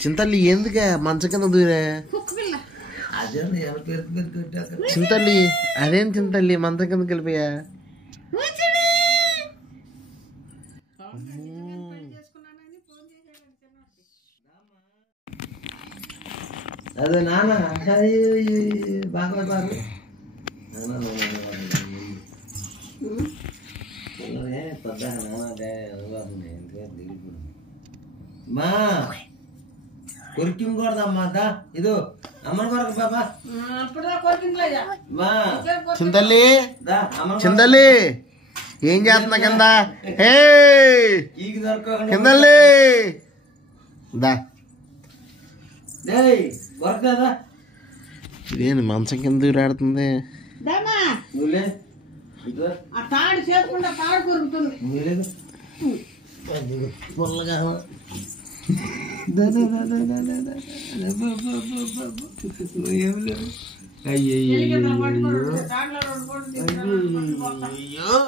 చింతల్లి ఎందుకే మంచం కింద దూరే చింతల్లి అదేం చింతల్లి మంచం కిందకి వెళ్ళిపోయా అదే నాన్న బాగా బారు మా కొరికిం కొడదమ్మా ఇది అమ్మని కొరకు బాబా చింతల్లి చింతల్లి ఏం చేస్తున్నా కింద కిందల్లి దా ఇదేంటి మంచం కింద దూరాడుతుంది అయ్యో